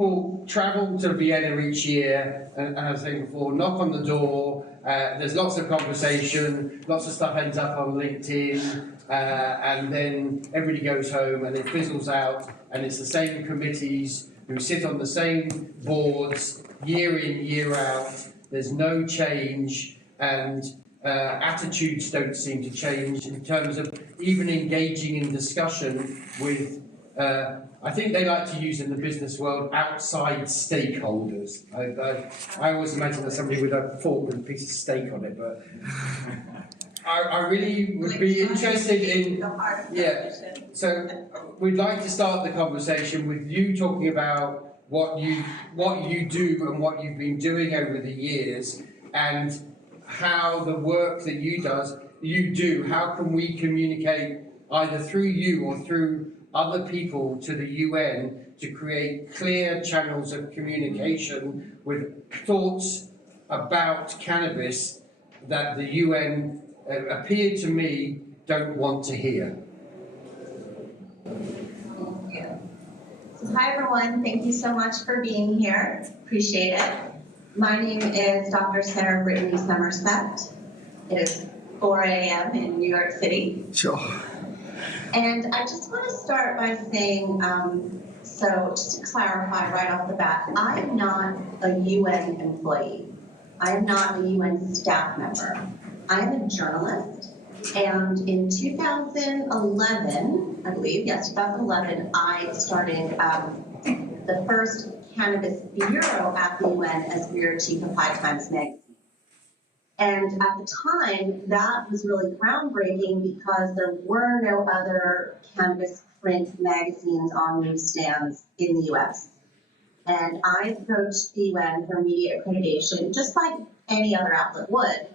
People travel to Vienna each year, and as I said before, knock on the door. There's lots of conversation, lots of stuff ends up on LinkedIn, and then everybody goes home and it fizzles out, and it's the same committees who sit on the same boards year in, year out. There's no change, and attitudes don't seem to change in terms of even engaging in discussion with I think they like to use in the business world outside stakeholders. I always imagine there's somebody with a fork with a piece of steak on it, but I really would be interested in, yeah, so we'd like to start the conversation with you talking about what you do and what you've been doing over the years, and how the work that you do, how can we communicate either through you or through other people to the UN to create clear channels of communication with thoughts about cannabis that the UN appear to me don't want to hear. Thank you. So hi everyone, thank you so much for being here. Appreciate it. My name is Dr. Sarah Brittany Somerset. It is 4 a.m. in New York City. Sure. And I just want to start by saying, so just to clarify right off the bat, I am not a UN employee. I am not a UN staff member. I am a journalist, and in 2011, I believe, yes, 2011, I started the first cannabis bureau at the UN as bureau chief of High Times magazine. And at the time, that was really groundbreaking because there were no other cannabis print magazines on newsstands in the US. And I approached the UN for media accreditation, just like any other outlet would.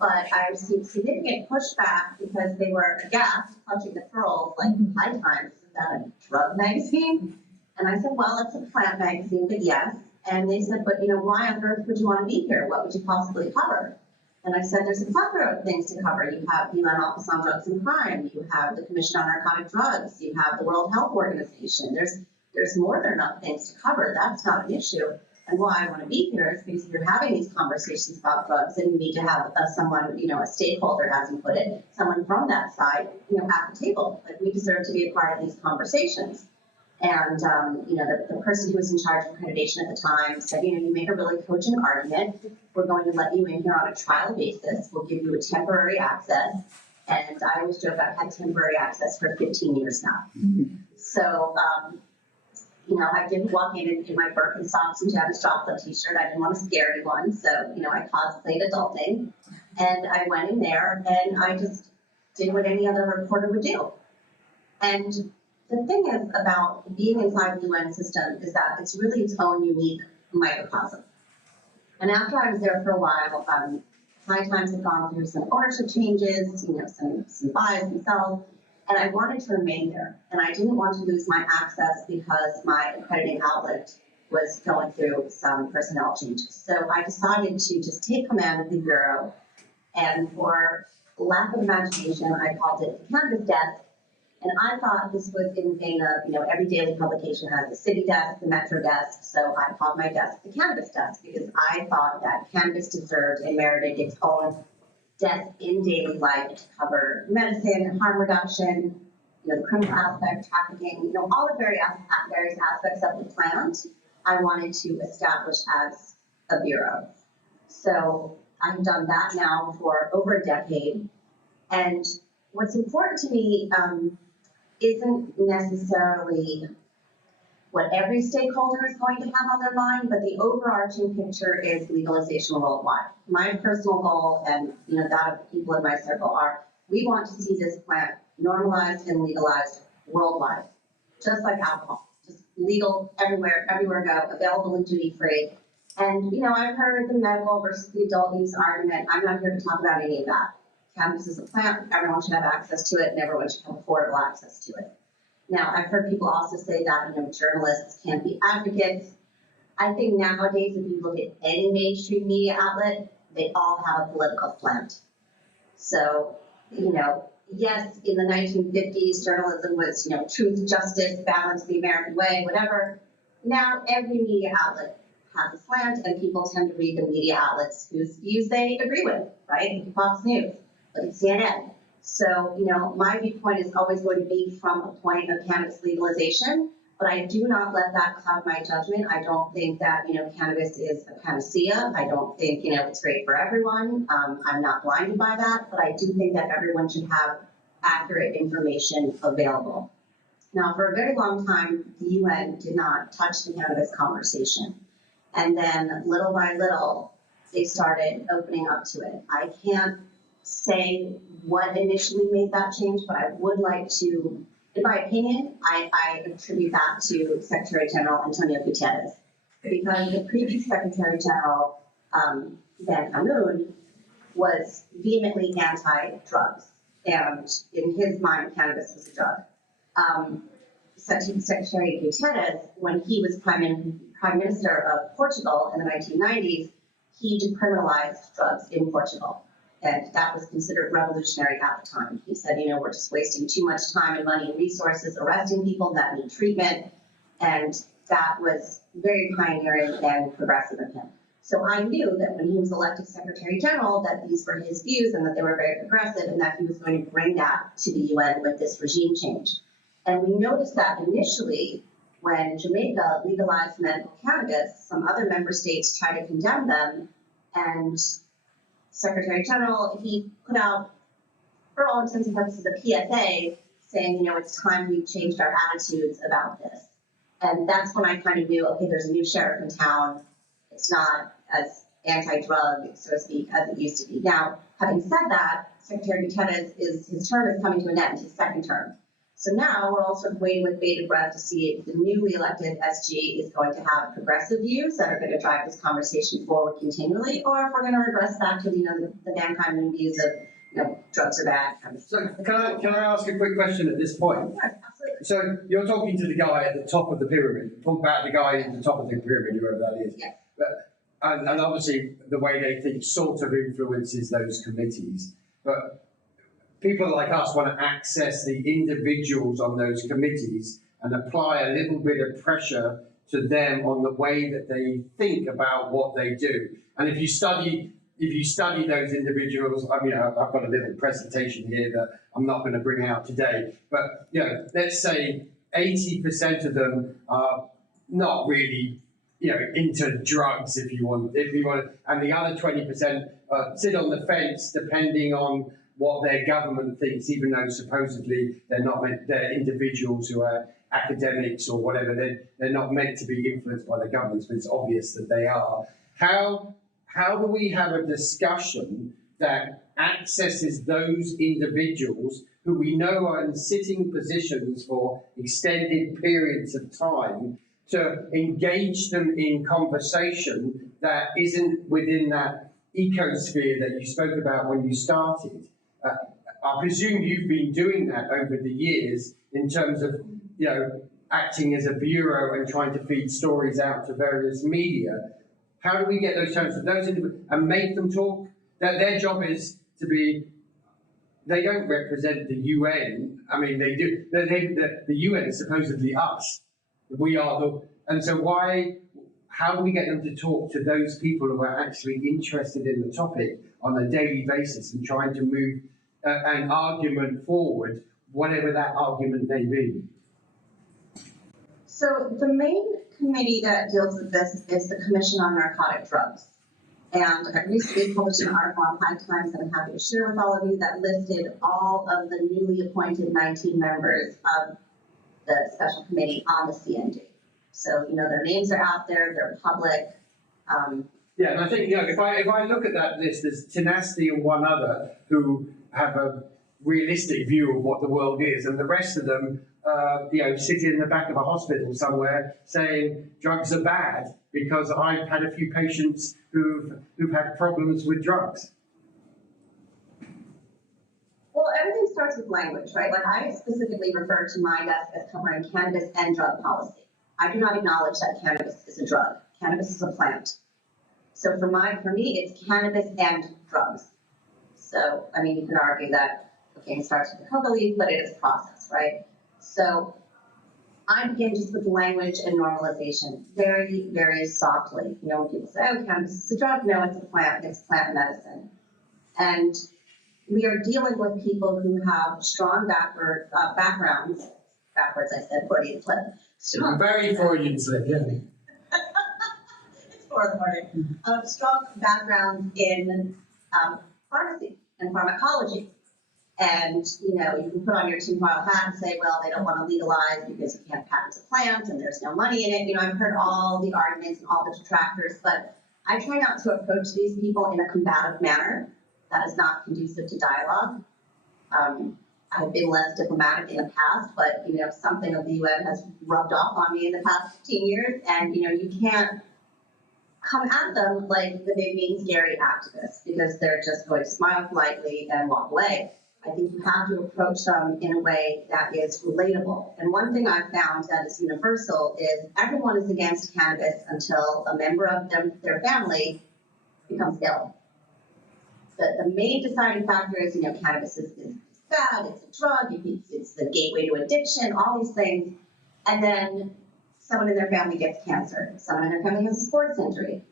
But I received significant pushback because they were aghast, clutching the pearls, like High Times, is that a drug magazine? And I said, well, it's a plant magazine, but yes. And they said, but why on earth would you want to be here? What would you possibly cover? And I said, there's a plethora of things to cover. You have the UN Office on Drugs and Crime. You have the Commission on Narcotic Drugs. You have the World Health Organization. There's more than enough things to cover. That's not an issue. And why I want to be here is because you're having these conversations about drugs, and you need to have someone, a stakeholder, as you put it, someone from that side, at the table. Like, we deserve to be a part of these conversations. And, the person who was in charge of accreditation at the time said, you make a really cogent argument. We're going to let you in here on a trial basis. We'll give you a temporary access. And I always joke, I've had temporary access for 15 years now. Mm-hmm. So, I didn't walk in my Birkenstocks and Janis Joplin t-shirt. I didn't want to scare anyone. So, I cosplayed adulting. And I went in there and I just did what any other reporter would do. And the thing is about being inside the UN system is that it's really its own unique microcosm. And after I was there for a while, High Times had gone through some ownership changes, some buys and sells, and I wanted to remain there. And I didn't want to lose my access because my accrediting outlet was going through some personnel changes. So I decided to just take command of the bureau, and for lack of imagination, I called it the Cannabis Desk. And I thought this was in vein of, every daily publication has the city desk, the metro desk. So I called my desk the Cannabis Desk because I thought that cannabis deserved and merited its own desk in daily life to cover medicine, harm reduction, the criminal aspect, trafficking, all the various aspects of the plant I wanted to establish as a bureau. So I've done that now for over a decade. And what's important to me isn't necessarily what every stakeholder is going to have on their mind, but the overarching picture is legalization worldwide. My personal goal, and that of people in my circle, are we want to see this plant normalized and legalized worldwide, just like alcohol, just legal everywhere go, available and duty free. And I've heard the medical versus the adult use argument. I'm not here to talk about any of that. Cannabis is a plant, everyone should have access to it, and everyone should have affordable access to it. Now, I've heard people also say that, journalists can't be advocates. I think nowadays, if you look at any mainstream media outlet, they all have a political slant. So, yes, in the 1950s, journalism was, truth, justice, balance, the American way, whatever. now every media outlet has a slant, and people tend to read the media outlets whose views they agree with, right? Look at Fox News, look at CNN. So, my viewpoint is always going to be from a point of cannabis legalization, but I do not let that cloud my judgment. I don't think that, cannabis is a panacea. I don't think, it's great for everyone. I'm not blinded by that, but I do think that everyone should have accurate information available. Now, for a very long time, the UN did not touch the cannabis conversation. And then little by little, they started opening up to it. I can't say what initially made that change, but I would like to, in my opinion, I attribute that to Secretary General Antonio Gutierrez. Because the previous Secretary General, Ban Ki-moon, was vehemently anti-drugs. And in his mind, cannabis was a drug. Secretary Gutierrez, when he was Prime Minister of Portugal in the 1990s, he decriminalized drugs in Portugal. And that was considered revolutionary at the time. He said, we're just wasting too much time and money and resources arresting people that need treatment. And that was very pioneering and progressive of him. So I knew that when he was elected Secretary General, that these were his views and that they were very progressive and that he was going to bring that to the UN with this regime change. And we noticed that initially when Jamaica legalized medical cannabis, some other member states tried to condemn them, and Secretary General, he put out, for all intents and purposes, a PSA saying, it's time we changed our attitudes about this. And that's when I kind of knew, okay, there's a new sheriff in town. It's not as anti-drug, so to speak, as it used to be. Now, having said that, Secretary Gutierrez, his term is coming to an end, his second term. So now we're all sort of waiting with bated breath to see if the newly elected SG is going to have progressive views that are going to drive this conversation forward continually, or if we're going to regress back to the Ban Ki-moon views of drugs are bad. So can I ask a quick question at this point? Yes, absolutely. So you're talking to the guy at the top of the pyramid. Talk about the guy at the top of the pyramid, whoever that is. Yes. And obviously the way they think sort of influences those committees. But people like us want to access the individuals on those committees and apply a little bit of pressure to them on the way that they think about what they do. And if you study those individuals, I've got a little presentation here that I'm not going to bring out today, but let's say 80% of them are not really into drugs, if you want, and the other 20% sit on the fence depending on what their government thinks, even though supposedly they're individuals who are academics or whatever, they're not meant to be influenced by the governments, but it's obvious that they are. How do we have a discussion that accesses those individuals who we know are in sitting positions for extended periods of time, to engage them in conversation that isn't within that ecosphere that you spoke about when you started? I presume you've been doing that over the years in terms of, acting as a bureau and trying to feed stories out to various media. How do we get those terms to those individuals and make them talk? Their job is to be, they don't represent the UN. I mean, they do. The UN is supposedly us. We are and so how do we get them to talk to those people who are actually interested in the topic on a daily basis and trying to move an argument forward, whatever that argument may be? So the main committee that deals with this is the Commission on Narcotic Drugs. And I recently published an article on High Times that I'm happy to share with all of you that listed all of the newly appointed 19 members of the special committee on the CND. So, their names are out there, they're public. Yeah, and I think, if I look at that list, there's Tenacity and one other who have a realistic view of what the world is, and the rest of them, sitting in the back of a hospital somewhere saying drugs are bad because I've had a few patients who've had problems with drugs. Well, everything starts with language, right? Like, I specifically refer to my desk as covering cannabis and drug policy. I do not acknowledge that cannabis is a drug. Cannabis is a plant. So for me, it's cannabis and drugs. So, you can argue that cocaine starts with the coca leaf, but it is processed, right? So I begin just with language and normalization, very, very softly. You know, when people say, oh, cannabis is a drug, no, it's plant medicine. And we are dealing with people who have strong backgrounds, backwards I said, Freudian slip. Very Freudian slip, yeah. It's 4 in the morning. Strong backgrounds in pharmacy and pharmacology. And, you know, you can put on your tinfoil hat and say, well, they don't want to legalize because you can't patent a plant and there's no money in it. You know, I've heard all the arguments and all the detractors, but I try not to approach these people in a combative manner. That is not conducive to dialogue. I have been less diplomatic in the past, but, you know, something of the UN has rubbed off on me in the past 15 years, and, you know, you can't come at them like the big mean scary activists because they're just going to smile politely and walk away. I think you have to approach them in a way that is relatable. And one thing I've found that is universal is everyone is against cannabis until a member of their family becomes ill. The main deciding factor is, you know, cannabis is bad, it's a drug, it's the gateway to addiction, all these things. And then someone in their family gets cancer, someone in their family has a sports injury.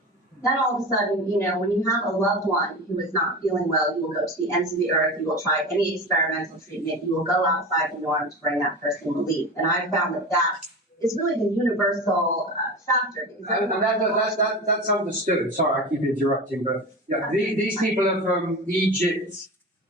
Then all of a sudden, you know, when you have a loved one who is not feeling well, you will go to the ends of the earth, you will try any experimental treatment, you will go outside the norm to bring that person relief. And I found that that is really the universal factor. And that's understood. Sorry, I keep interrupting, but yeah, these people are from Egypt,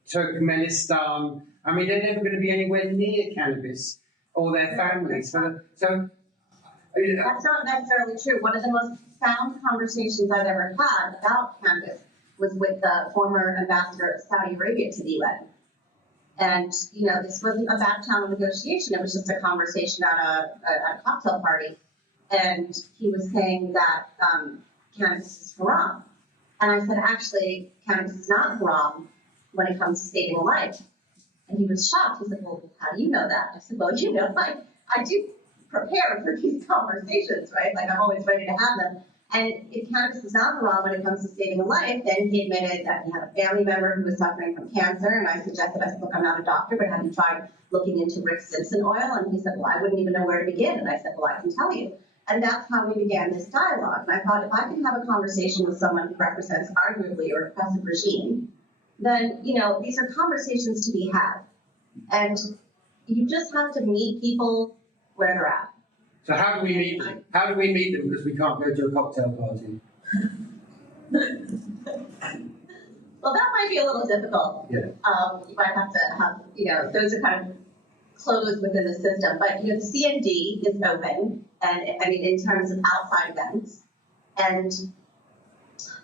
Turkmenistan. I mean, they're never going to be anywhere near cannabis or their families. So that's not necessarily true. One of the most profound conversations I've ever had about cannabis was with the former ambassador of Saudi Arabia to the UN. And, you know, this wasn't a back channel negotiation. It was just a conversation at a cocktail party. And he was saying that cannabis is haram. And I said, actually, cannabis is not haram when it comes to saving a life. And he was shocked. He said, well, how do you know that? I said, well, you know, I do prepare for these conversations, right? Like, I'm always ready to have them. And if cannabis is not haram when it comes to saving a life, then he admitted that he had a family member who was suffering from cancer. And I suggested, I said, look, I'm not a doctor, but have you tried looking into Rick Simpson oil? And he said, well, I wouldn't even know where to begin. And I said, well, I can tell you. And that's how we began this dialogue. And I thought, if I can have a conversation with someone who represents arguably a repressive regime, then, you know, these are conversations to be had. And you just have to meet people where they're at. So how do we meet them? How do we meet them? Because we can't go to a cocktail party. Well, that might be a little difficult. Yeah. You might have to have, you know, those are kind of closed within the system. But, you know, the CND is open, and I mean, in terms of outside events. And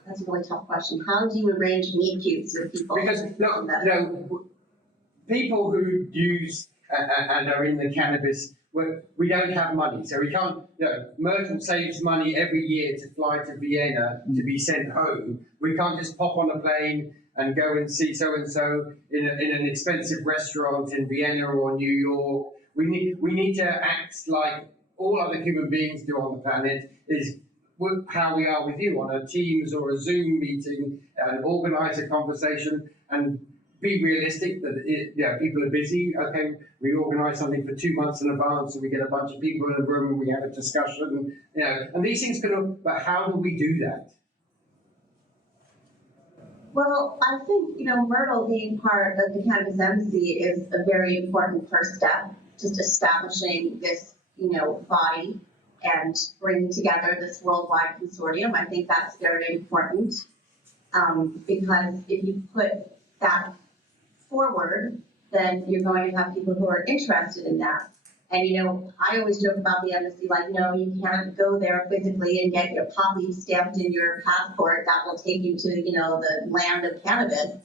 that's a really tough question. How do you arrange meet cutes with people? Because, no, people who use and are in the cannabis, we don't have money, so we can't, you know, Myrtle saves money every year to fly to Vienna to be sent home. We can't just pop on a plane and go and see so-and-so in an expensive restaurant in Vienna or New York. We need to act like all other human beings do on the planet, is how we are with you on a Teams or a Zoom meeting, and organise a conversation and be realistic that people are busy. Okay, we organise something for 2 months in advance, and we get a bunch of people in a room and we have a discussion. You know, and these things can. But how do we do that? Well, I think, you know, Myrtle being part of the Cannabis Embassy is a very important first step, just establishing this, you know, body and bringing together this worldwide consortium. I think that's very important because if you put that forward, then you're going to have people who are interested in that. And, you know, I always joke about the embassy, like, no, you can't go there physically and get your poppy stamped in your passport. That will take you to, you know, the land of cannabis.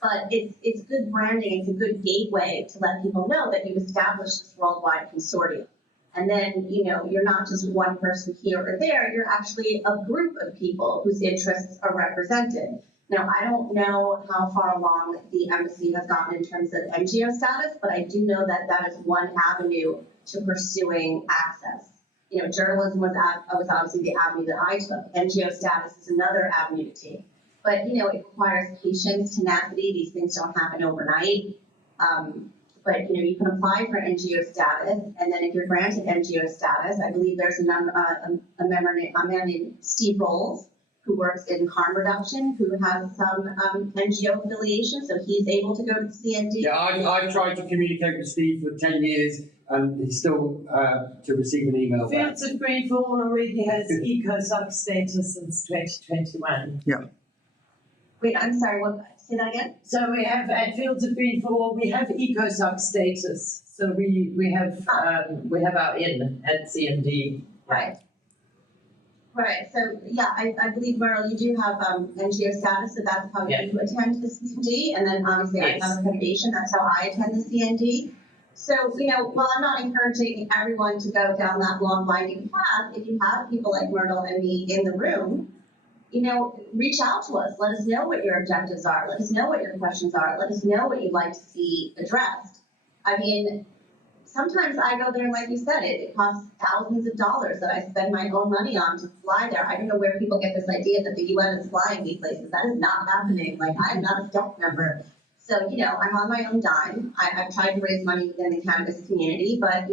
But it's good branding. It's a good gateway to let people know that you've established this worldwide consortium. And then, you know, you're not just one person here or there. You're actually a group of people whose interests are represented. Now, I don't know how far along the embassy has gotten in terms of NGO status, but I do know that that is one avenue to pursuing access. You know, journalism was obviously the avenue that I took. NGO status is another avenue to take. But, you know, it requires patience, tenacity. These things don't happen overnight. But, you can apply for NGO status, and then if you're granted NGO status, I believe there's a man named Steve Rolls, who works in harm reduction, who has some NGO affiliation, so he's able to go to the CND. Yeah, I've tried to communicate with Steve for 10 years, and he's still to receive an email back. Fields of Green Fawn already has eco-sub status since 2021. Yeah. Wait, I'm sorry, what, say that again? So we have, at Fields of Green Fawn, we have eco-sub status. So we have our in at CND. Right. Right, so yeah, I believe, Myrtle, you do have NGO status, so that's how Yeah. you attend the CND, and then obviously Yes. I have accreditation, that's how I attend the CND. So, while I'm not encouraging everyone to go down that long winding path, if you have people like Myrtle and me in the room, reach out to us, let us know what your objectives are, let us know what your questions are, let us know what you'd like to see addressed. I mean, sometimes I go there, and like you said, it costs thousands of dollars that I spend my own money on to fly there. I don't know where people get this idea that the UN is flying me places. That is not happening. Like, I'm not a staff member. So, I'm on my own dime. I've tried to raise money within the cannabis community, but,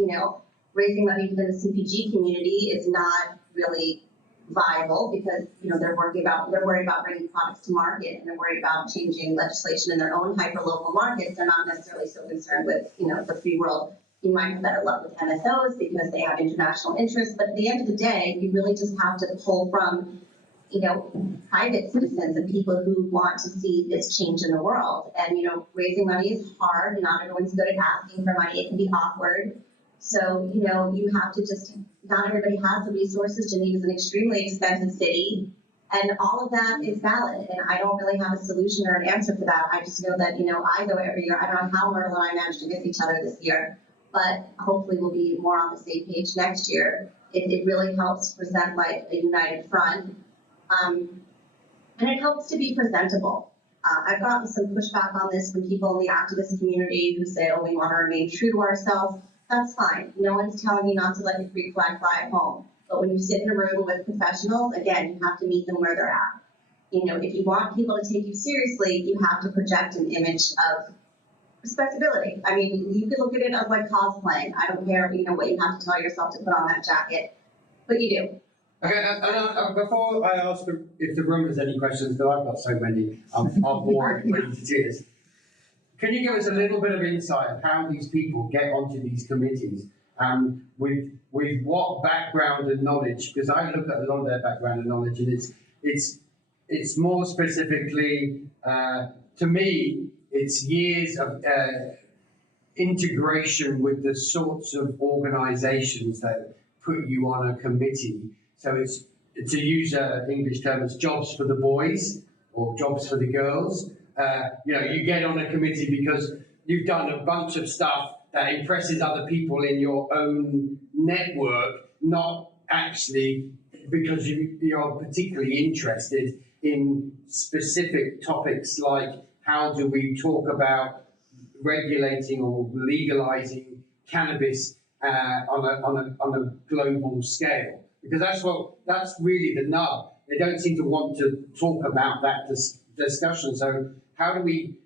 raising money within the CPG community is not really viable because, they're worried about bringing products to market, and they're worried about changing legislation in their own hyper-local markets. They're not necessarily so concerned with, the free world. You might have better luck with MSOs because they have international interests, but at the end of the day, you really just have to pull from, private citizens and people who want to see this change in the world. And, raising money is hard. Not everyone's good at asking for money. It can be awkward. So, you have to not everybody has the resources. Geneva's an extremely expensive city. And all of that is valid, and I don't really have a solution or an answer for that. I just know that, I go every year. I don't know how Myrtle and I managed to miss each other this year, but hopefully we'll be more on the same page next year. It really helps present like a united front, and it helps to be presentable. I've gotten some pushback on this from people in the activist community who say, oh, we want to remain true to ourselves. That's fine. No one's telling you not to let your free flag fly at home. But when you sit in a room with professionals, again, you have to meet them where they're at. If you want people to take you seriously, you have to project an image of respectability. I mean, you could look at it as like cosplaying. I don't care, what you have to tell yourself to put on that jacket, but you do. Okay, before I ask if the room has any questions, because I've got so many, I'm bored and to tears. Can you give us a little bit of insight of how these people get onto these committees, with what background and knowledge? Because I look at a lot of their background and knowledge, and it's more specifically, to me, it's years of integration with the sorts of organisations that put you on a committee. So it's, to use an English term, it's jobs for the boys or jobs for the girls. You get on a committee because you've done a bunch of stuff that impresses other people in your own network, not actually because you're particularly interested in specific topics like how do we talk about regulating or legalizing cannabis on a global scale? Because that's really the nub. They don't seem to want to talk about that discussion. So how do we?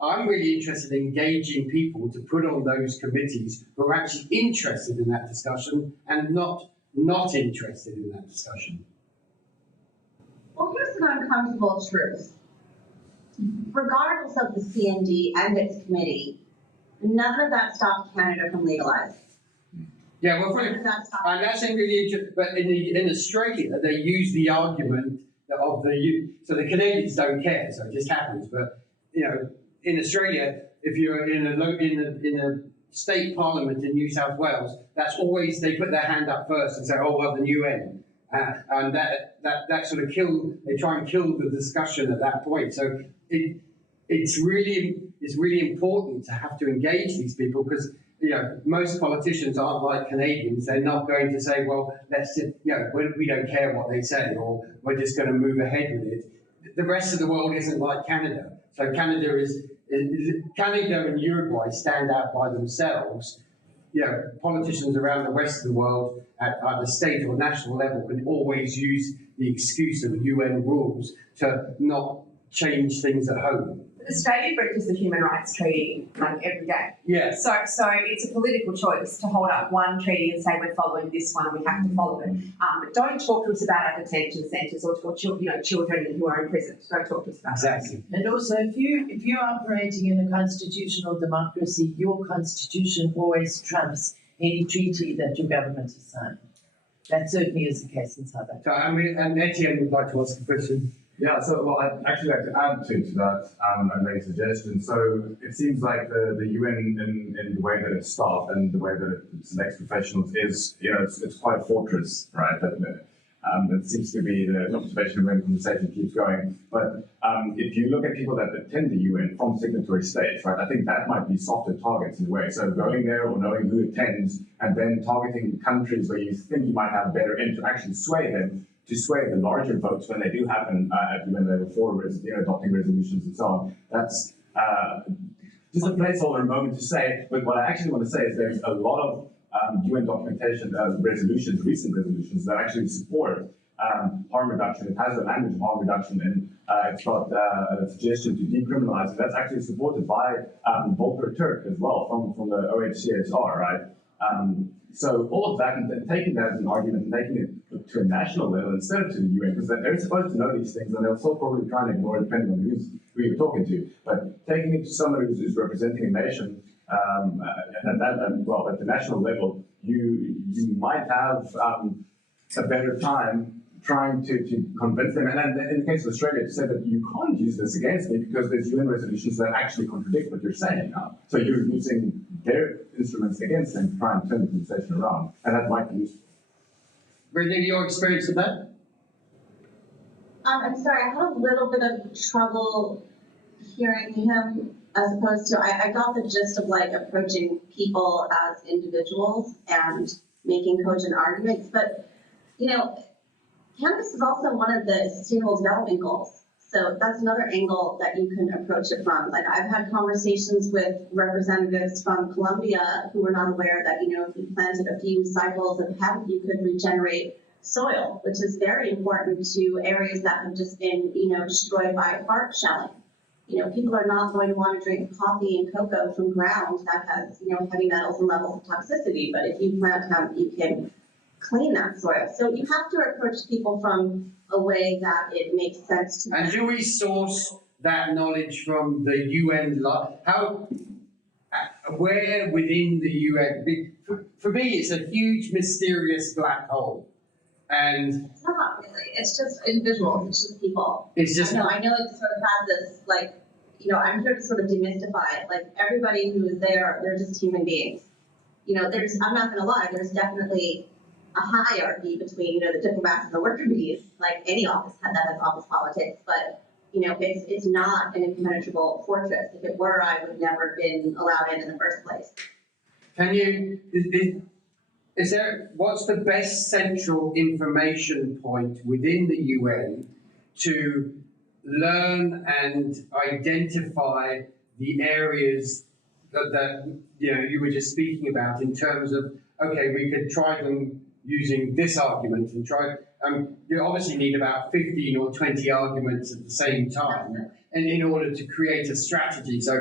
I'm really interested in engaging people to put on those committees who are actually interested in that discussion and not interested in that discussion. Well, here's an uncomfortable truth. Regardless of the CND and its committee, none of that stopped Canada from legalizing. Yeah, well, and that's really interesting. But in Australia, they use the argument of so the Canadians don't care, so it just happens. But in Australia, if you're in a state parliament in New South Wales, that's always, they put their hand up first and say, oh well, the UN, and that sort of they try and kill the discussion at that point. So it's really important to have to engage these people, because most politicians aren't like Canadians. They're not going to say, well, we don't care what they say, or we're just going to move ahead with it. The rest of the world isn't like Canada. So Canada and Uruguay stand out by themselves. Politicians around the rest of the world at the state or national level can always use the excuse of UN rules to not change things at home. Australia breaches the Human Rights Treaty like every day. Yeah. So it's a political choice to hold up one treaty and say we're following this one and we have to follow it. But don't talk to us about our detention centres or children who are in prison. Don't talk to us about that. Exactly. And also, if you're operating in a constitutional democracy, your constitution always trumps any treaty that your government has signed. That certainly is the case in South Africa. So, and Etienne would like to ask a question. Yeah, so well, I'd actually like to add to that and make a suggestion. So it seems like the UN in the way that it's staffed and the way that it selects professionals is, it's quite a fortress, right? That seems to be the observation when the conversation keeps going. But if you look at people that attend the UN from signatory states, right, I think that might be softer targets in a way. So going there or knowing who attends and then targeting countries where you think you might have a better in to actually sway them, to sway the larger votes when they do happen at UN level 4, adopting resolutions and so on. That's just a placeholder, a moment to say. But what I actually want to say is there's a lot of UN documentation, resolutions, recent resolutions that actually support harm reduction. It has a language of harm reduction, and it's got a suggestion to decriminalize. And that's actually supported by Volker Turk as well from the OHCHR, right? So all of that, and then taking that as an argument and taking it to a national level instead of to the UN, because they're supposed to know these things, and they'll still probably try and ignore it depending on who you're talking to. But taking it to somebody who's representing a nation, at the national level, you might have a better time trying to convince them. And in the case of Australia, to say that you can't use this against me because there's UN resolutions that actually contradict what you're saying now. So you're using their instruments against them to try and turn the conversation around. And that might be useful. Brittany, your experience of that? I'm sorry, I had a little bit of trouble hearing him as opposed to, I got the gist of like approaching people as individuals and making cogent arguments, but cannabis is also one of the sustainable development goals. So that's another angle that you can approach it from. Like I've had conversations with representatives from Colombia who were not aware that, if you planted a few cycles of hemp, you could regenerate soil, which is very important to areas that have just been, destroyed by bark shelling. People are not going to want to drink coffee and cocoa from ground that has, heavy metals and levels of toxicity. But if you plant hemp, you can clean that soil. So you have to approach people from a way that it makes sense to And do we source that knowledge from the UN? Where within the UN? For me, it's a huge, mysterious black hole. And It's not really. It's just individuals. It's just people. it's just I know it sort of has this, I'm here to sort of demystify it. Like, everybody who is there, they're just human beings. I'm not going to lie, there's definitely a hierarchy between, the diplomats and the worker bees, like any office that has office politics. But, it's not an impenetrable fortress. If it were, I would never have been allowed in the first place. what's the best central information point within the UN to learn and identify the areas that you were just speaking about in terms of, okay, we could try them using this argument and try, you obviously need about 15 or 20 arguments at the same time and in order to create a strategy. So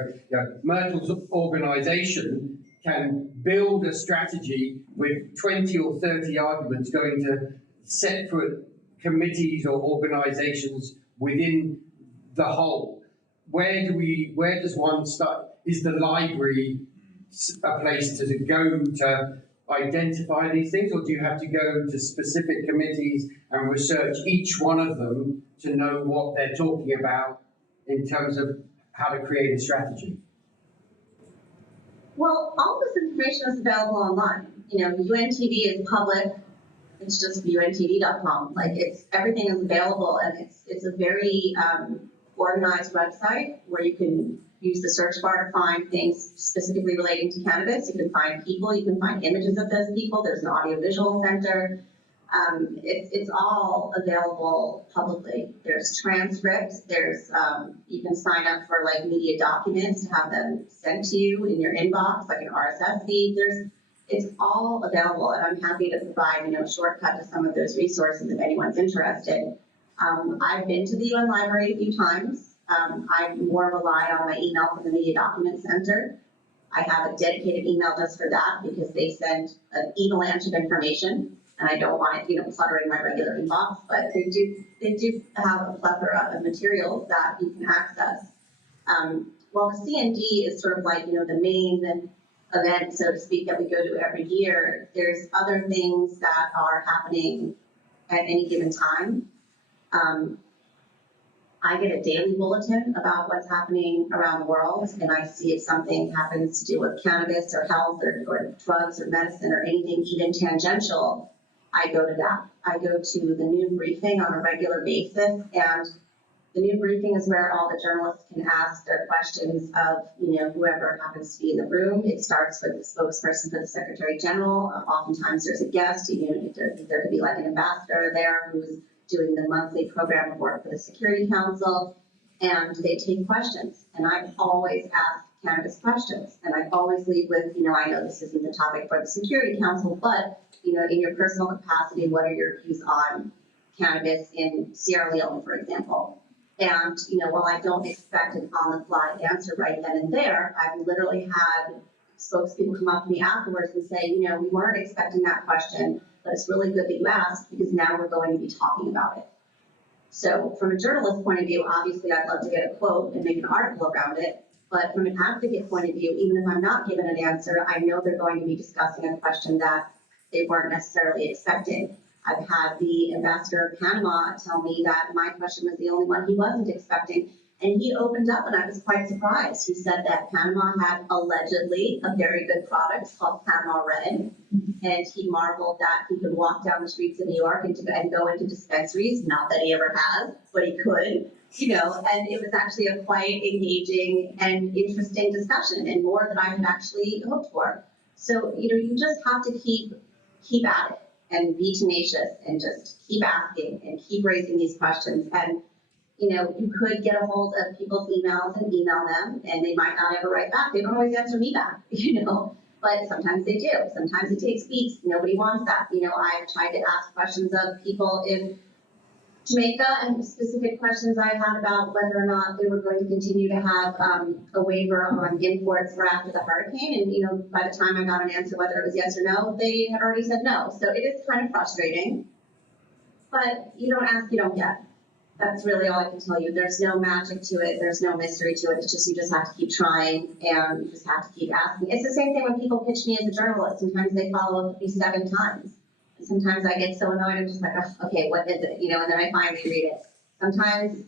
Myrtle's organization can build a strategy with 20 or 30 arguments going to separate committees or organizations within the whole. Where does one start? Is the library a place to go to identify these things, or do you have to go to specific committees and research each one of them to know what they're talking about in terms of how to create a strategy? Well, all this information is available online. UNTV is public. It's just untv.com. Everything is available, and it's a very organized website where you can use the search bar to find things specifically relating to cannabis. You can find people, you can find images of those people. There's an audiovisual center. It's all available publicly. There's transcripts. There's you can sign up for media documents to have them sent to you in your inbox, like an RSS feed. It's all available, and I'm happy to provide a shortcut to some of those resources if anyone's interested. I've been to the UN Library a few times. I more rely on my email from the Media Document Center. I have a dedicated email just for that because they send an avalanche of information, and I don't want it, cluttering my regular inbox. But they do have a plethora of materials that you can access. While the CND is sort of like, the main event, so to speak, that we go to every year, there's other things that are happening at any given time. I get a daily bulletin about what's happening around the world, and I see if something happens to do with cannabis or health or drugs or medicine or anything even tangential, I go to that. I go to the noon briefing on a regular basis, and the noon briefing is where all the journalists can ask their questions of, whoever happens to be in the room. It starts with the spokesperson for the Secretary General. Oftentimes there's a guest, there could be like an ambassador there who's doing the monthly program report for the Security Council, and they take questions. And I always ask cannabis questions, and I always lead with, I know this isn't the topic for the Security Council, but, in your personal capacity, what are your views on cannabis in Sierra Leone, for example? And, while I don't expect an on-the-fly answer right then and there, I've literally had spokespeople come up to me afterwards and say, we weren't expecting that question, but it's really good that you asked because now we're going to be talking about it. So from a journalist point of view, obviously I'd love to get a quote and make an article around it. But from an advocate point of view, even if I'm not given an answer, I know they're going to be discussing a question that they weren't necessarily expecting. I've had the ambassador of Panama tell me that my question was the only one he wasn't expecting. And he opened up and I was quite surprised. He said that Panama had allegedly a very good product called Panama Red. And he marveled that he could walk down the streets of New York and go into dispensaries, not that he ever has, but he could, and it was actually a quite engaging and interesting discussion and more than I had actually hoped for. So, you just have to keep at it and be tenacious and just keep asking and keep raising these questions. And you could get a hold of people's emails and email them, and they might not ever write back. They don't always answer me back, but sometimes they do. Sometimes it takes weeks. Nobody wants that. I've tried to ask questions of people in Jamaica and specific questions I had about whether or not they were going to continue to have a waiver on imports for after the hurricane. And, by the time I got an answer whether it was yes or no, they had already said no. So it is kind of frustrating, but you don't ask, you don't get. That's really all I can tell you. There's no magic to it. There's no mystery to it. It's just, you just have to keep trying and you just have to keep asking. It's the same thing when people pitch me as a journalist. Sometimes they follow up with me 7 times. And sometimes I get so annoyed, I'm just like, oh, okay, what is it? And then I finally read it. Sometimes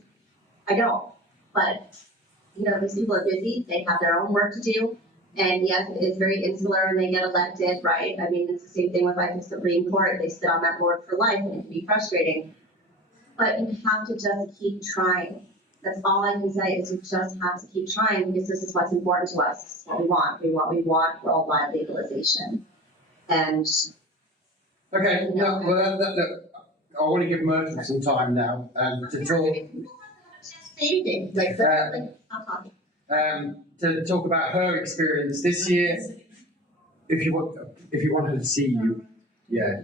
I don't. But, these people are busy. They have their own work to do. And yes, it is very insular and they get elected, right? I mean, it's the same thing with like the Supreme Court. They sit on that board for life and it can be frustrating. But you have to just keep trying. That's all I can say is you just have to keep trying because this is what's important to us. This is what we want. We want worldwide legalization. And Okay, no, well, I want to give Myrtle some time now to talk. To talk about her experience this year. If you want her to see you, yeah.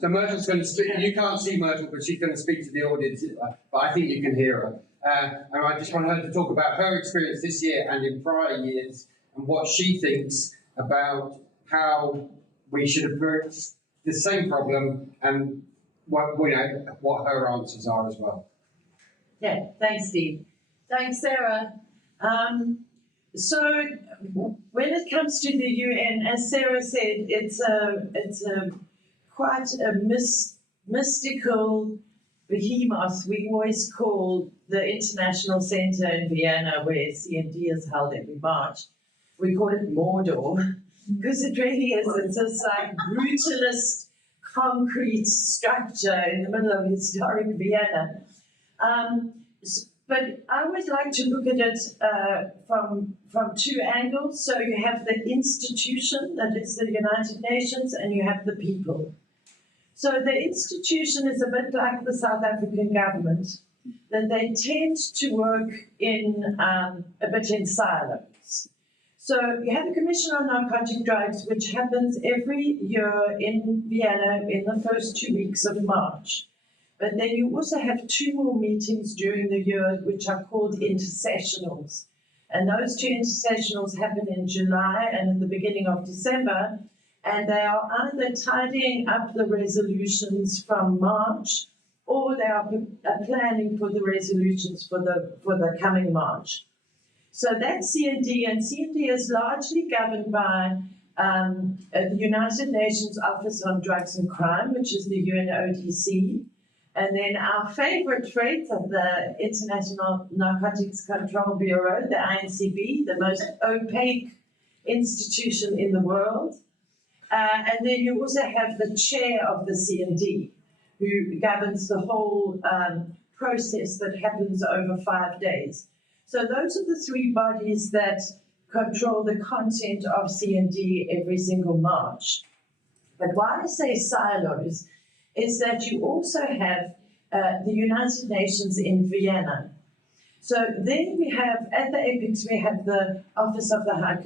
So Myrtle's going to speak. You can't see Myrtle, but she's going to speak to the audience. But I think you can hear her. And I just want her to talk about her experience this year and in prior years, and what she thinks about how we should approach the same problem, and what her answers are as well. Yeah, thanks, Steve. Thanks, Sarah. So when it comes to the UN, as Sarah said, it's quite a mystical behemoth. We always call the International Centre in Vienna, where CND is held every March, we call it Mordor, because it really is. It's this like brutalist concrete structure in the middle of historic Vienna. But I always like to look at it from 2 angles. So you have the institution, that is the United Nations, and you have the people. So the institution is a bit like the South African government, that they tend to work in a bit in silos. So you have a Commission on Narcotic Drugs, which happens every year in Vienna in the first 2 weeks of March. But then you also have 2 more meetings during the year, which are called intersessionals. And those 2 intersessionals happen in July and at the beginning of December. And they are either tidying up the resolutions from March, or they are planning for the resolutions for the coming March. So that's CND, and CND is largely governed by the United Nations Office on Drugs and Crime, which is the UNODC. And then our favorite friend of the International Narcotics Control Bureau, the INCB, the most opaque institution in the world. And then you also have the chair of the CND, who governs the whole process that happens over 5 days. So those are the 3 bodies that control the content of CND every single March. But why I say silos is that you also have the United Nations in Vienna. So then we have, at the apex, we have the Office of the High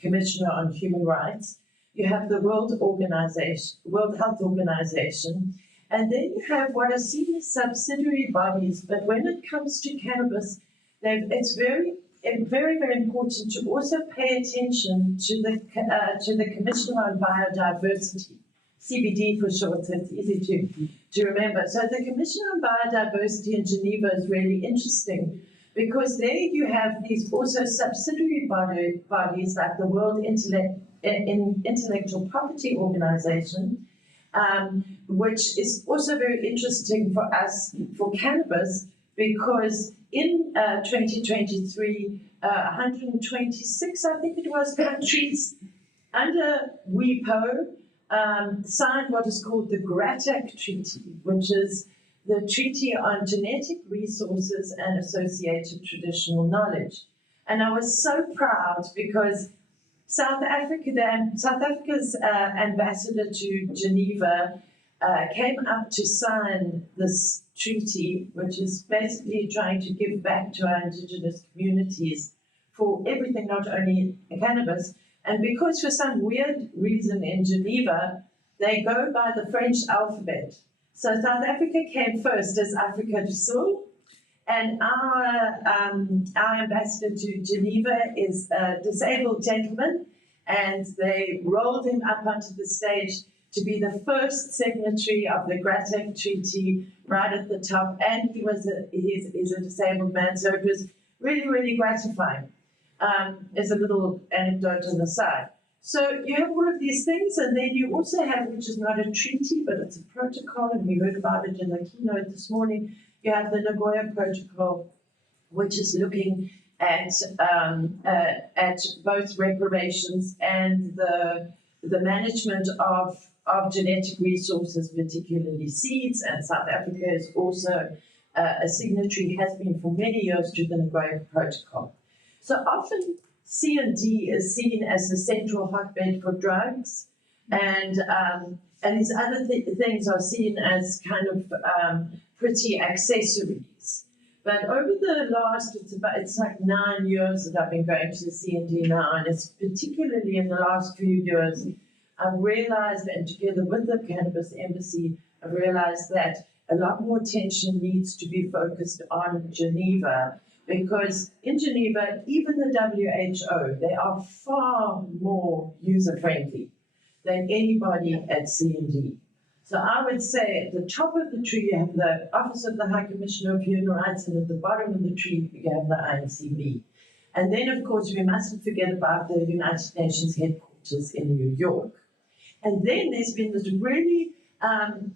Commissioner on Human Rights. You have the World Health Organization, and then you have what are seen as subsidiary bodies. But when it comes to cannabis, it's very, very, very important to also pay attention to the Commission on Biodiversity, CBD for short, so it's easy to remember. So the Commission on Biodiversity in Geneva is really interesting, because there you have these also subsidiary bodies like the World Intellectual Property Organization, which is also very interesting for us, for cannabis, because in 2023, 126, I think it was, countries under WIPO signed what is called the GRATAC Treaty, which is the Treaty on Genetic Resources and Associated Traditional Knowledge. And I was so proud because South Africa's ambassador to Geneva came up to sign this treaty, which is basically trying to give back to our indigenous communities for everything, not only cannabis. And because for some weird reason in Geneva, they go by the French alphabet. So South Africa came first as Africa du Sud, and our ambassador to Geneva is a disabled gentleman, and they rolled him up onto the stage to be the first signatory of the GRATAC Treaty right at the top, and he's a disabled man, so it was really, really gratifying. As a little anecdote on the side. So you have all of these things, and then you also have, which is not a treaty, but it's a protocol, and we heard about it in the keynote this morning, you have the Nagoya Protocol, which is looking at both reparations and the management of genetic resources, particularly seeds, and South Africa is also a signatory, has been for many years, to the Nagoya Protocol. So often CND is seen as the central hotbed for drugs, and these other things are seen as kind of pretty accessories. But over the last, it's like 9 years that I've been going to the CND now, and it's particularly in the last few years, I've realized, and together with the Cannabis Embassy, I've realized that a lot more attention needs to be focused on Geneva, because in Geneva, even the WHO, they are far more user-friendly than anybody at CND. So I would say at the top of the tree, you have the Office of the High Commissioner of Human Rights, and at the bottom of the tree, you have the INCB. And then, of course, we mustn't forget about the United Nations headquarters in New York. And then there's been this really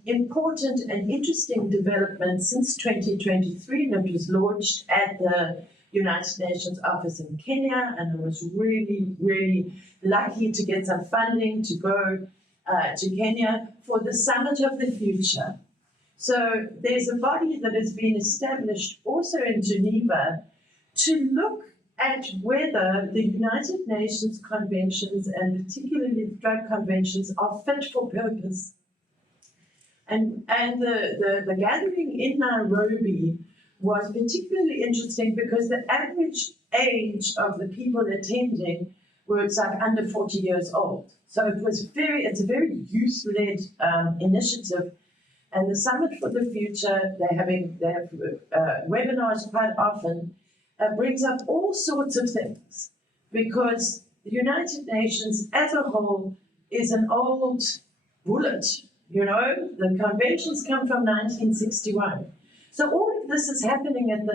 important and interesting development since 2023, and it was launched at the United Nations office in Kenya, and I was really, really lucky to get some funding to go to Kenya for the Summit of the Future. So there's a body that has been established also in Geneva to look at whether the United Nations conventions, and particularly the drug conventions, are fit for purpose. And the gathering in Nairobi was particularly interesting because the average age of the people attending was like under 40 years old. So it's a very youth-led initiative. And the Summit for the Future, they have webinars quite often, brings up all sorts of things, because the United Nations as a whole is an old bullet. You know, the conventions come from 1961. So all of this is happening at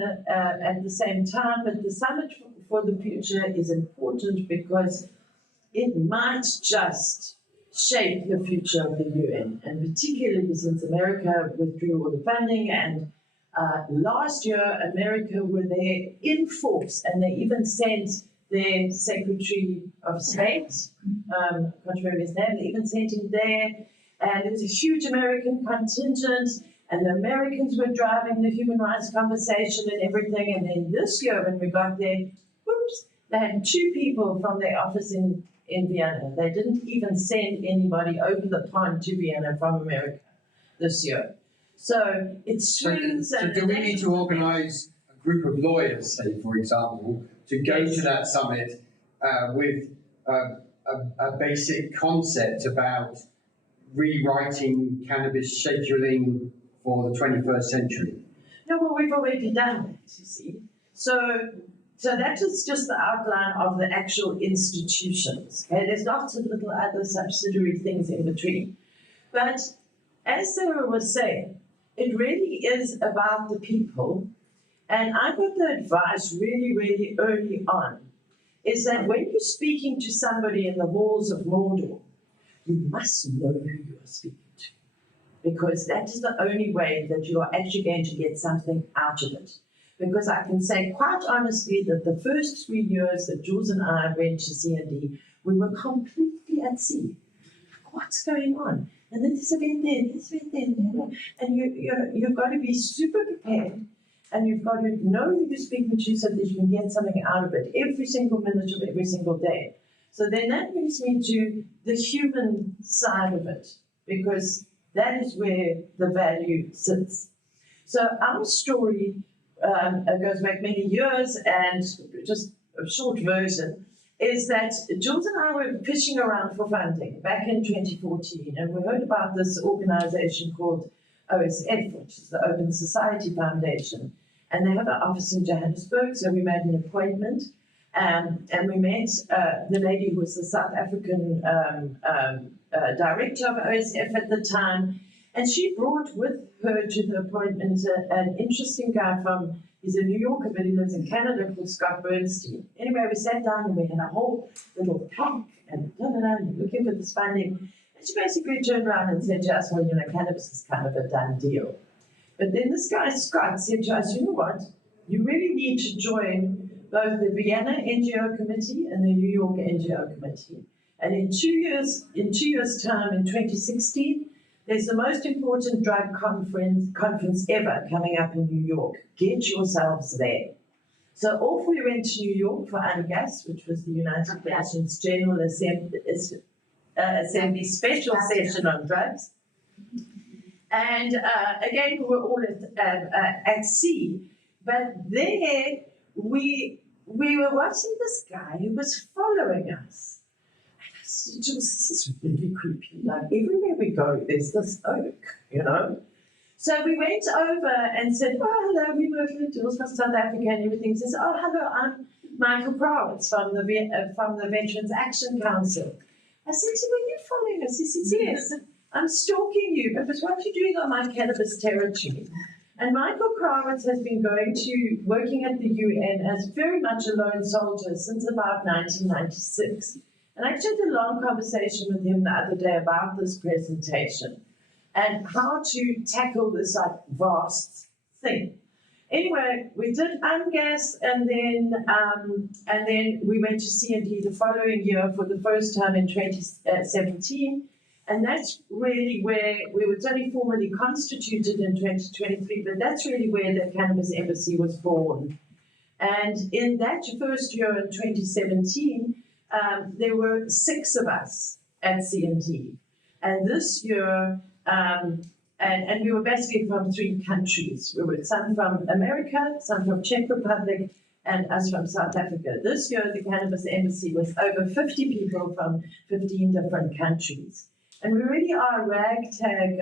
the same time, but the Summit for the Future is important because it might just shape the future of the UN, and particularly since America withdrew all the funding, and last year America were there in force, and they even sent their Secretary of State, can't remember his name, they even sent him there, and there was a huge American contingent, and the Americans were driving the human rights conversation and everything, and then this year when we got there, whoops, they had 2 people from their office in Vienna. They didn't even send anybody over the pond to Vienna from America this year. So it swings. So do we need to organise a group of lawyers, say, for example, to go to that summit with a basic concept about rewriting cannabis scheduling for the 21st century? No, well, we've already done that, you see. So that is just the outline of the actual institutions. Okay, there's lots of little other subsidiary things in between. But as Sarah was saying, it really is about the people. And I got the advice really, really early on, is that when you're speaking to somebody in the halls of Mordor, you must know who you are speaking to, because that is the only way that you are actually going to get something out of it. Because I can say quite honestly that the first 3 years that Jules and I went to C&D, we were completely at sea. What's going on? And then this event there, this event there, and you've got to be super prepared, and you've got to know who you're speaking to so that you can get something out of it every single minute of every single day. So then that brings me to the human side of it, because that is where the value sits. So our story goes back many years, and just a short version is that Jules and I were fishing around for funding back in 2014, and we heard about this organization called OSF, which is the Open Society Foundation, and they have an office in Johannesburg, so we made an appointment, and we met the lady who was the South African director of OSF at the time. And she brought with her to the appointment an interesting guy he's a New Yorker, but he lives in Canada, called Scott Bernstein. Anyway, we sat down and we had a whole little talk and looking for this funding. And she basically turned around and said to us, well, you know, cannabis is kind of a done deal. But then this guy, Scott, said to us, you know what? You really need to join both the Vienna NGO Committee and the New York NGO Committee. And in 2 years' time, in 2016, there's the most important drug conference ever coming up in New York. Get yourselves there. So off we went to New York for UNGAS, which was the United Nations General Assembly special session on drugs. And again, we were all at sea. But there we were watching this guy who was following us. This is really creepy. Like everywhere we go, there's this oak, you know. So we went over and said, "Oh, hello, we Myrtle, Jules from South Africa," and everything. He says, "Oh, hello, I'm Michael Krawitz from the Veterans Action Council." I said to him, "Are you following us?" He says, "Yes, I'm stalking you because what are you doing on my cannabis territory?" And Michael Krawitz has been working at the UN as very much a lone soldier since about 1996. And I actually had a long conversation with him the other day about this presentation and how to tackle this vast thing. Anyway, we did UNGAS, and then we went to C&D the following year for the first time in 2017. And that's really where we were only formally constituted in 2023, but that's really where the Cannabis Embassy was born. And in that first year in 2017, there were 6 of us at C&D. And this year, and we were basically from 3 countries. We were some from America, some from Czech Republic, and us from South Africa. This year, the Cannabis Embassy was over 50 people from 15 different countries. And we really are a ragtag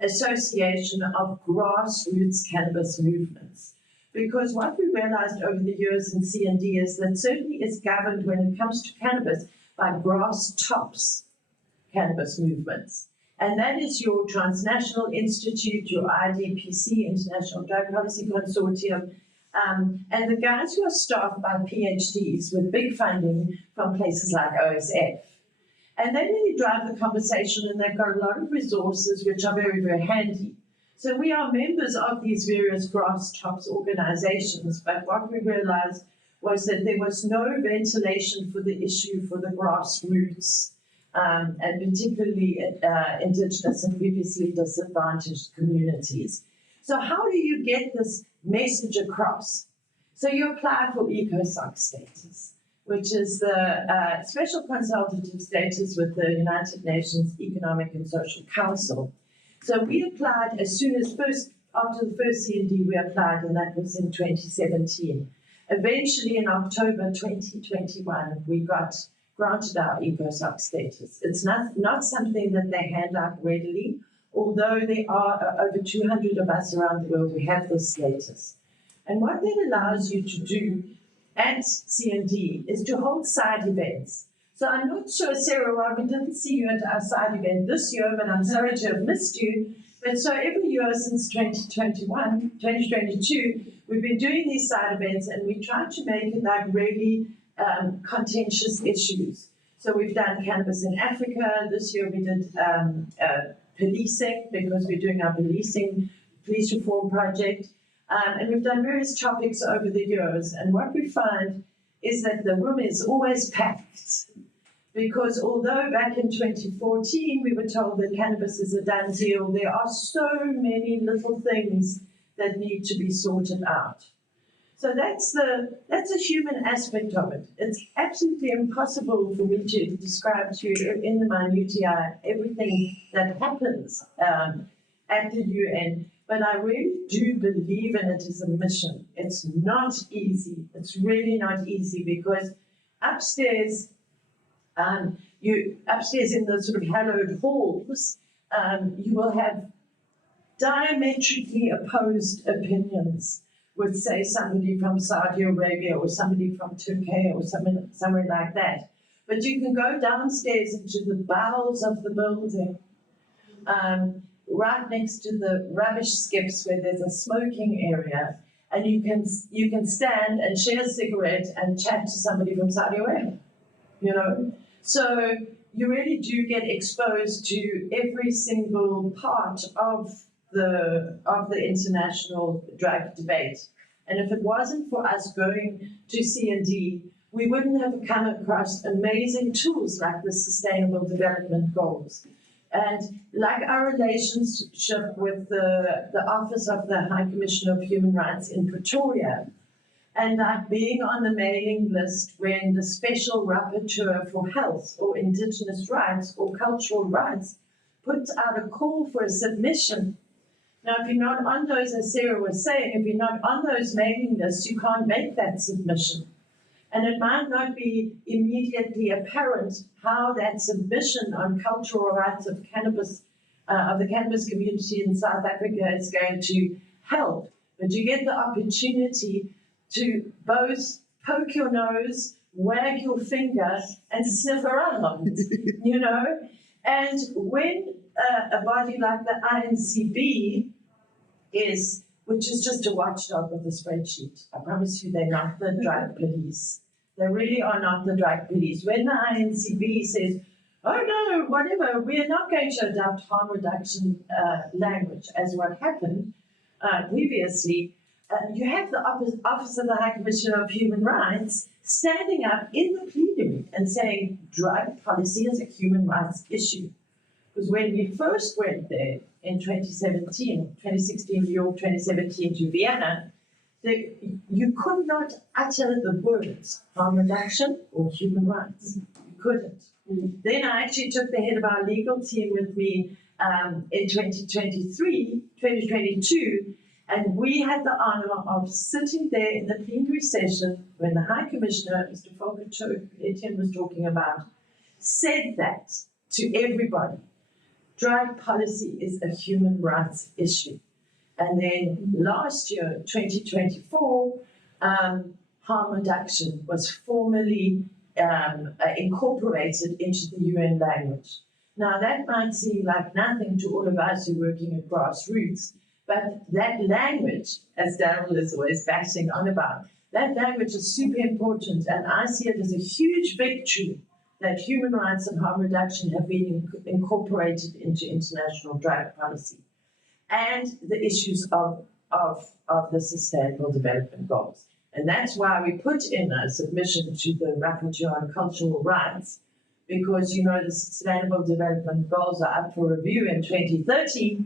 association of grassroots cannabis movements. Because what we realized over the years in C&D is that certainly is governed when it comes to cannabis by grass tops cannabis movements. And that is your Transnational Institute, your IDPC, International Drug Policy Consortium, and the guys who are staffed by PhDs with big funding from places like OSF. And they really drive the conversation, and they've got a lot of resources which are very, very handy. So we are members of these various grass tops organizations, but what we realized was that there was no ventilation for the issue for the grassroots, and particularly Indigenous and previously disadvantaged communities. So how do you get this message across? So you apply for ECOSOC status, which is the special consultative status with the United Nations Economic and Social Council. So we applied as soon as after the first C&D we applied, and that was in 2017. Eventually in October 2021, we got granted our ECOSOC status. It's not something that they hand out readily, although there are over 200 of us around the world who have this status. And what that allows you to do at C&D is to hold side events. So I'm not sure, Sarah, why we didn't see you at our side event this year, but I'm sorry to have missed you. But so every year since 2022, we've been doing these side events, and we try to make it like really contentious issues. So we've done cannabis in Africa. This year we did policing, because we're doing our police reform project. And we've done various topics over the years. And what we find is that the room is always packed. Because although back in 2014 we were told that cannabis is a done deal, there are so many little things that need to be sorted out. So that's a human aspect of it. It's absolutely impossible for me to describe to you in the minutiae everything that happens at the UN, but I really do believe in it as a mission. It's not easy. It's really not easy, because upstairs in the sort of hallowed halls, you will have diametrically opposed opinions with, say, somebody from Saudi Arabia or somebody from Turkey or somewhere like that. But you can go downstairs into the bowels of the building, right next to the rubbish skips where there's a smoking area, and you can stand and share a cigarette and chat to somebody from Saudi Arabia, you know? So you really do get exposed to every single part of the international drug debate. And if it wasn't for us going to C&D, we wouldn't have come across amazing tools like the Sustainable Development Goals. And like our relationship with the Office of the High Commissioner of Human Rights in Pretoria, and like being on the mailing list when the Special Rapporteur for Health or Indigenous Rights or Cultural Rights puts out a call for a submission. Now, if you're not on those, as Sarah was saying, if you're not on those mailing lists, you can't make that submission. And it might not be immediately apparent how that submission on cultural rights of cannabis, of the cannabis community in South Africa is going to help. But you get the opportunity to both poke your nose, wag your finger, and sniff around, you know? And when a body like the INCB which is just a watchdog with a spreadsheet. I promise you they're not the drug police. They really are not the drug police. When the INCB says, oh no, whatever, we are not going to adopt harm reduction language as what happened previously, you have the Office of the High Commissioner of Human Rights standing up in the plenary and saying drug policy is a human rights issue. Because when we first went there in 2016 New York, 2017 to Vienna, you could not utter the words harm reduction or human rights. You couldn't. Then I actually took the head of our legal team with me in 2022, and we had the honor of sitting there in the plenary session when the High Commissioner, Mr. Volker Etienne was talking about, said that to everybody. drug policy is a human rights issue. And then last year, 2024, harm reduction was formally incorporated into the UN language. Now, that might seem like nothing to all of us who are working at grassroots, but that language, as Daryl is always bashing on about, that language is super important, and I see it as a huge victory that human rights and harm reduction have been incorporated into international drug policy, and the issues of the Sustainable Development Goals. And that's why we put in a submission to the Rapporteur on Cultural Rights, because, you know, the Sustainable Development Goals are up for review in 2030,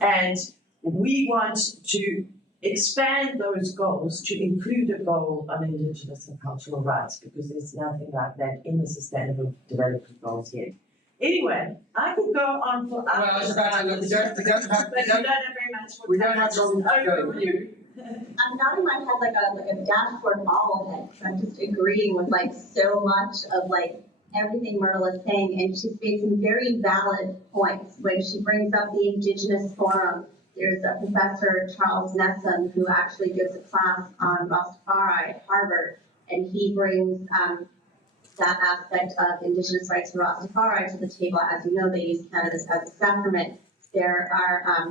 and we want to expand those goals to include a goal on Indigenous and cultural rights, because there's nothing like that in the Sustainable Development Goals yet. Anyway, I could go on for hours. Well, I was about to look, we don't have, But you don't have very much more we time. don't have long to go. Overview. I'm nodding my head like a dashboard bobblehead, because I'm just agreeing with like so much of like everything Myrtle is saying, and she's made some very valid points when she brings up the Indigenous Forum. There's a professor, Charles Nesson, who actually gives a class on Rastafari at Harvard, and he brings that aspect of Indigenous rights for Rastafari to the table. As you know, they use cannabis as a sacrament. There are,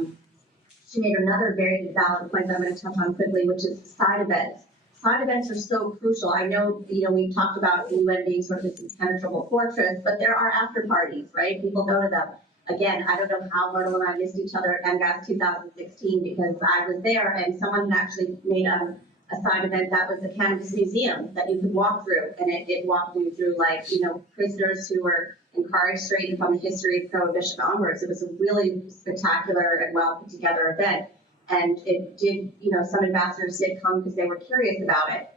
she made another very valid point that I'm going to touch on quickly, which is side events. Side events are so crucial. I know, we've talked about the UN being sort of this impenetrable fortress, but there are after parties, right? People go to them. Again, I don't know how Myrtle and I missed each other at MGAS 2016, because I was there and someone actually made a side event that was a cannabis museum that you could walk through, and it walked you through prisoners who were incarcerated from the history of Prohibition onwards. It was a really spectacular and well put together event, and it did, some ambassadors did come because they were curious about it.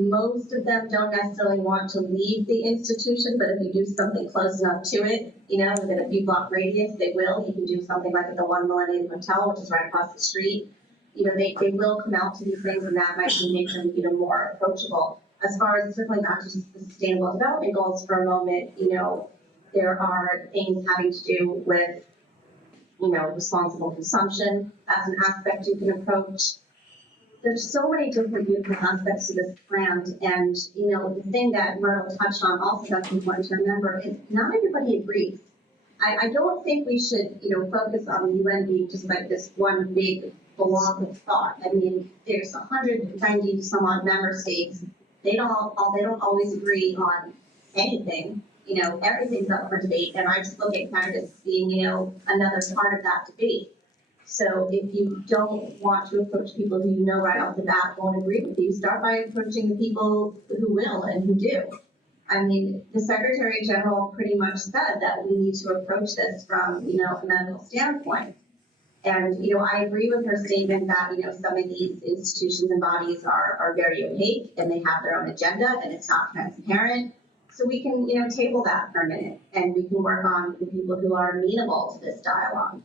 Most of them don't necessarily want to leave the institution, but if you do something close enough to it, within a few block radius, they will. You can do something like at the One Millennium Hotel, which is right across the street. They will come out to these things, and that might make them, more approachable. As far as circling back to just the Sustainable Development Goals for a moment, there are things having to do with, responsible consumption. That's an aspect you can approach. There's so many different beautiful aspects to this plant, and the thing that Myrtle touched on also that's important to remember is not everybody agrees. I don't think we should focus on the UN being just like this one big block of thought. I mean, there's 190 some odd member states. They don't always agree on anything. Everything's up for debate, and I just look at cannabis being another part of that debate. So if you don't want to approach people who right off the bat won't agree with you, start by approaching the people who will and who do. I mean, the Secretary General pretty much said that we need to approach this from, a medical standpoint. And, I agree with her statement that, some of these institutions and bodies are very opaque and they have their own agenda and it's not transparent. So we can, table that for a minute, and we can work on the people who are amenable to this dialogue.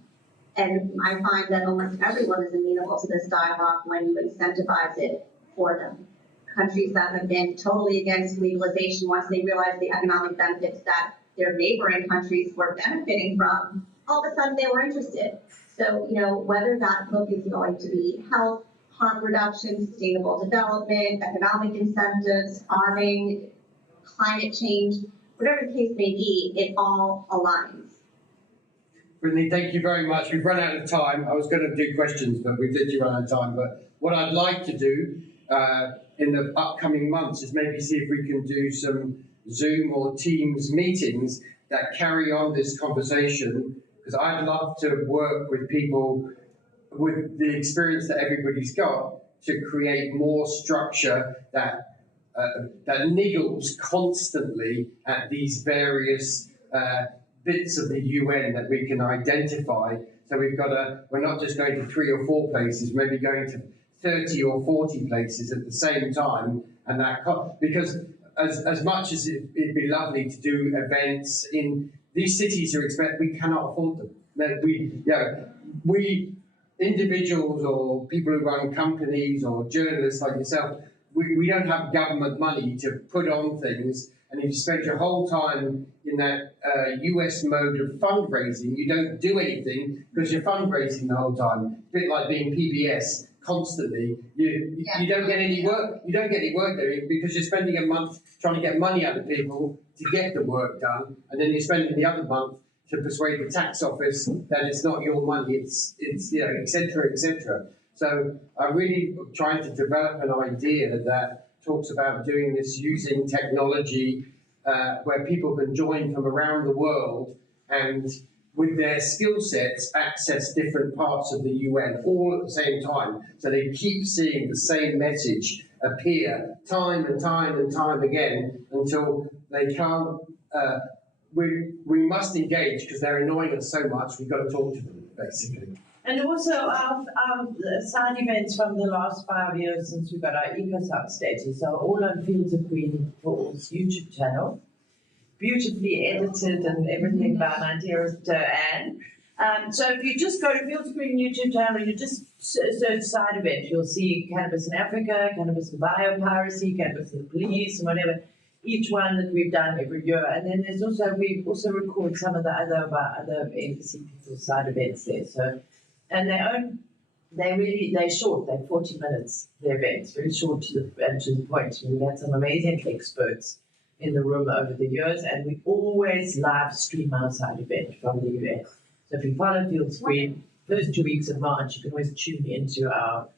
And I find that almost everyone is amenable to this dialogue when you incentivize it for them. Countries that have been totally against legalization, once they realize the economic benefits that their neighboring countries were benefiting from, all of a sudden they were interested. So, whether that hook is going to be health, harm reduction, sustainable development, economic incentives, farming, climate change, whatever the case may be, it all aligns. Brittany, thank you very much. We've run out of time. I was going to do questions, but we did run out of time. But what I'd like to do in the upcoming months is maybe see if we can do some Zoom or Teams meetings that carry on this conversation, because I'd love to work with people with the experience that everybody's got to create more structure that niggles constantly at these various bits of the UN that we can identify. So we're not just going to 3 or 4 places, maybe going to 30 or 40 places at the same time, and because as much as it'd be lovely to do events in these cities we cannot afford them. We individuals or people who run companies or journalists like yourself, we don't have government money to put on things, and if you spend your whole time in that US mode of fundraising, you don't do anything because you're fundraising the whole time. A bit like being PBS constantly. You don't get any work. You don't get any work doing because you're spending a month trying to get money out of people to get the work done, and then you're spending the other month to persuade the tax office that it's not your money. It's et cetera, et cetera. So I'm really trying to develop an idea that talks about doing this using technology where people can join from around the world and with their skill sets access different parts of the UN all at the same time. So they keep seeing the same message appear time and time and time again until they can't. We must engage because they're annoying us so much. We've got to talk to them, basically. And also our side events from the last 5 years since we got our EcoSub status are all on Fields of Green Falls YouTube channel. Beautifully edited and everything by my dearest Anne. So if you just go to Fields of Green YouTube channel, you just search side event, you'll see Cannabis in Africa, Cannabis and Biopiracy, Cannabis and the Police, and whatever. Each one that we've done every year, and then there's also we also record some of the other embassy people's side events there. So, and they're short. They're 40 minutes. The events very short to the point. And we've had some amazing experts in the room over the years, and we always live stream our side event from the US. So if you follow Fields Green, first 2 weeks of March, you can always tune into our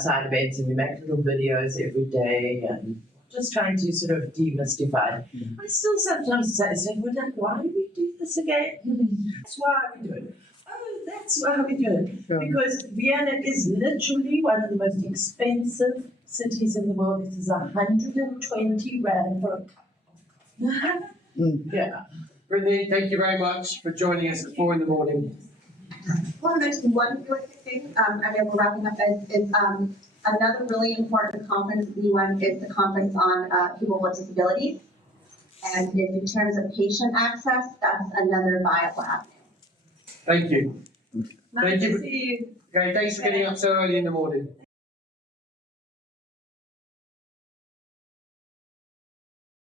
side events, and we make little videos every day and. Just trying to sort of demystify it. I still sometimes say, well, why do we do this again? That's why we do it. Oh, that's why we do it. Because Vienna is literally one of the most expensive cities in the world. It is 120 rand for a cup of coffee. Yeah. Brittany, thank you very much for joining us at 4 a.m. I want to mention one quick thing, I know we're wrapping up, is another really important conference at the UN is the conference on people with disabilities. And in terms of patient access, that's another viable avenue. Thank you. Nice to see you. Okay, thanks for getting up so early in the morning.